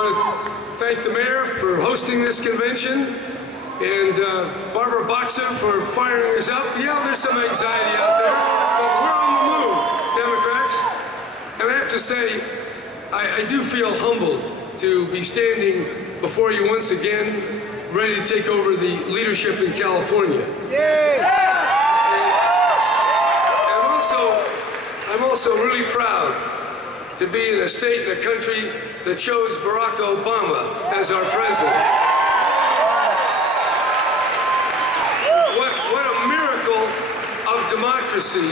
want to thank the mayor for hosting this convention, and Barbara Boxer for firing us up. Yeah, there's some anxiety out there, but we're on the move, Democrats. And I have to say, I do feel humbled to be standing before you once again, ready to take over the leadership in California. Yeah. I'm also really proud to be in a state and a country that chose Barack Obama as our president. What a miracle of democracy.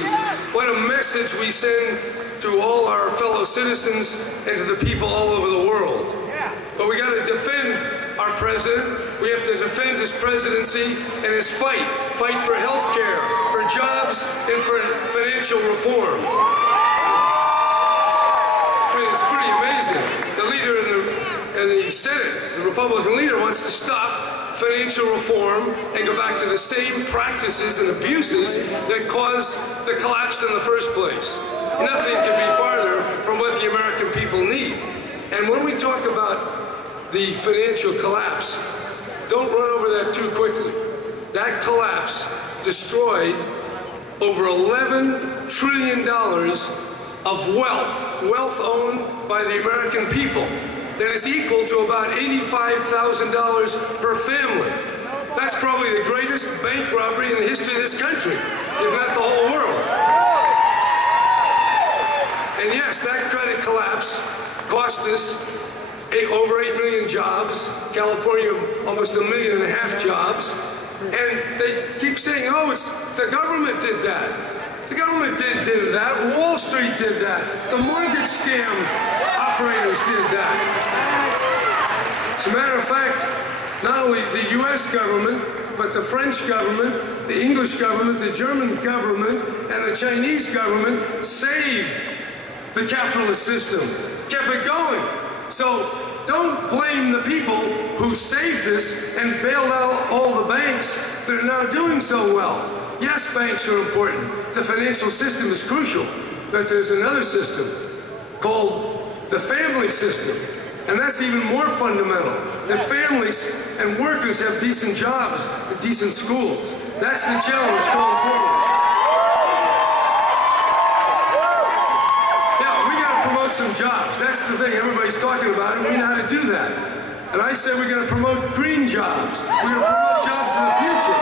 What a message we send to all our fellow citizens and to the people all over the world. But we got to defend our president. We have to defend his presidency and his fight for health care, for jobs, and for financial reform. I mean, it's pretty amazing. The leader in the Senate, the Republican leader, wants to stop financial reform and go back to the same practices and abuses that caused the collapse in the first place. Nothing can be farther from what the American people need. And when we talk about the financial collapse, don't run over that too quickly. That collapse destroyed over $11 trillion of wealth owned by the American people. That is equal to about $85,000 per family. That's probably the greatest bank robbery in the history of this country, if not the whole world. And yes, that credit collapse cost us over 8 million jobs, California almost 1.5 million jobs, and they keep saying, oh, it's the government did that. The government didn't do that. Wall Street did that. The mortgage scam operators did that. As a matter of fact, not only the U.S. government, but the French government, the English government, the German government, and the Chinese government saved the capitalist system, kept it going. So don't blame the people who saved this and bailed out all the banks that are now doing so well. Yes, banks are important. The financial system is crucial. But there's another system called the family system. And that's even more fundamental. That families and workers have decent jobs and decent schools. That's the challenge going forward. Yeah, we got to promote some jobs. That's the thing. Everybody's talking about it. We know how to do that. And I said we're going to promote green jobs. We're going to promote jobs in the future.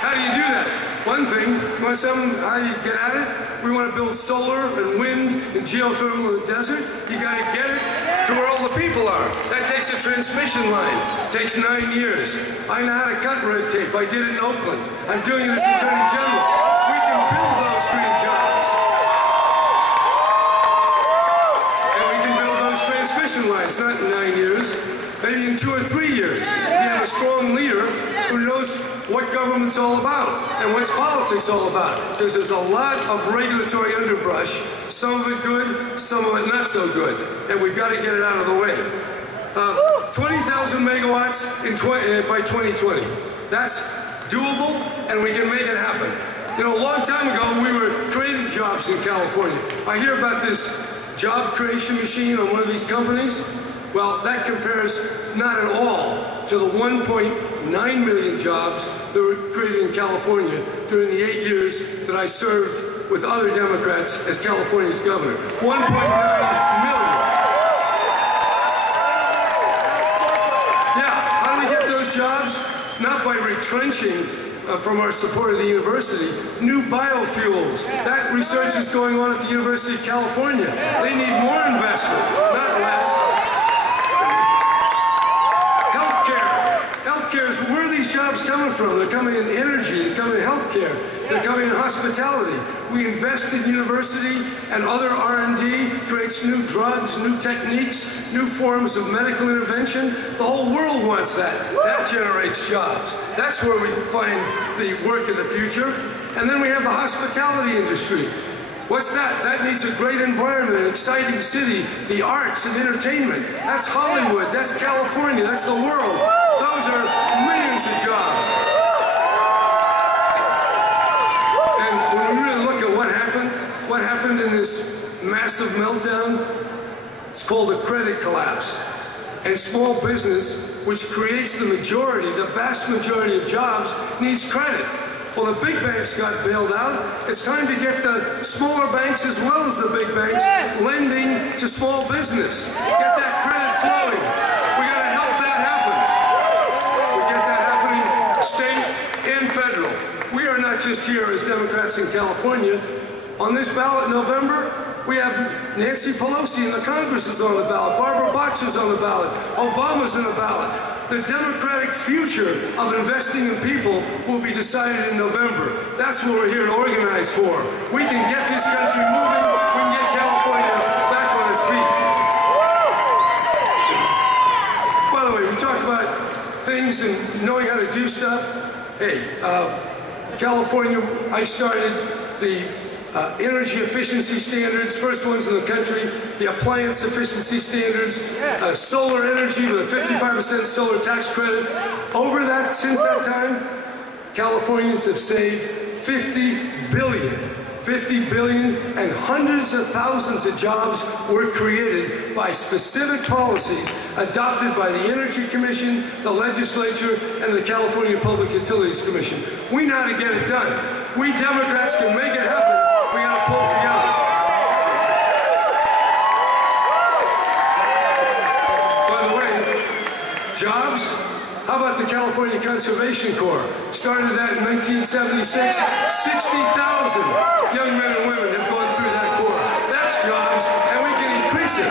How do you do that? One thing, you want some, how do you get at it? We want to build solar and wind and geothermal in the desert. You got to get it to where all the people are. That takes a transmission line. It takes 9 years. I know how to cut red tape. I did it in Oakland. I'm doing it as Attorney General. We can build those green jobs. And we can build those transmission lines, not in 9 years, maybe in 2 or 3 years. You have a strong leader who knows what government's all about and what's politics all about. Because there's a lot of regulatory underbrush, some of it good, some of it not so good. And we've got to get it out of the way. 20,000 megawatts by 2020. That's doable, and we can make it happen. You know, a long time ago, we were creating jobs in California. I hear about this job creation machine on one of these companies. Well, that compares not at all to the 1.9 million jobs that were created in California during the 8 years that I served with other Democrats as California's governor. 1.9 million. Yeah, how do we get those jobs? Not by retrenching from our support of the university. New biofuels. That research is going on at the University of California. They need more investment, not less. Where are these jobs coming from? They're coming in energy, they're coming in healthcare, they're coming in hospitality. We invest in university and other R&D, creates new drugs, new techniques, new forms of medical intervention. The whole world wants that. That generates jobs. That's where we find the work of the future. And then we have the hospitality industry. What's that? That needs a great environment, an exciting city, the arts and entertainment. That's Hollywood, that's California, that's the world. Those are millions of jobs. And when we really look at what happened in this massive meltdown, It's called a credit collapse. And small business, which creates the majority, the vast majority of jobs, needs credit. Well, the big banks got bailed out. It's time to get the smaller banks as well as the big banks lending to small business. Get that credit flowing. We got to help that happen. We get that happening state and federal. We are not just here as Democrats in California. On this ballot in November, we have Nancy Pelosi in the Congress is on the ballot. Barbara Boxer's on the ballot. Obama's on the ballot. The democratic future of investing in people will be decided in November. That's what we're here to organize for. We can get this country moving. We can get California back on its feet. By the way, we talk about things and knowing how to do stuff. Hey, California, I started the energy efficiency standards, first ones in the country, the appliance efficiency standards, solar energy with a 55% solar tax credit. Over that, since that time, Californians have saved $50 billion, and hundreds of thousands of jobs were created by specific policies adopted by the Energy Commission, the legislature, and the California Public Utilities Commission. We know how to get it done. We Democrats can make it happen. We got to pull together. By the way, jobs? How about the California Conservation Corps? Started that in 1976. 60,000 young men and women have gone through that corps. That's jobs, and we can increase it.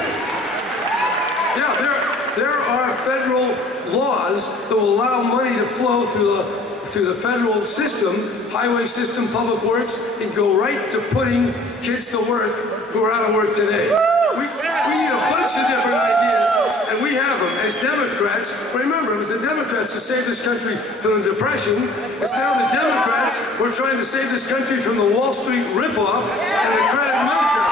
Yeah, there are federal laws that will allow money to flow through the federal system, highway system, public works, and go right to putting kids to work who are out of work today. We need a bunch of different ideas, and we have them as Democrats. Remember, it was the Democrats that saved this country from the Depression. It's now the Democrats who are trying to save this country from the Wall Street ripoff and the credit meltdown.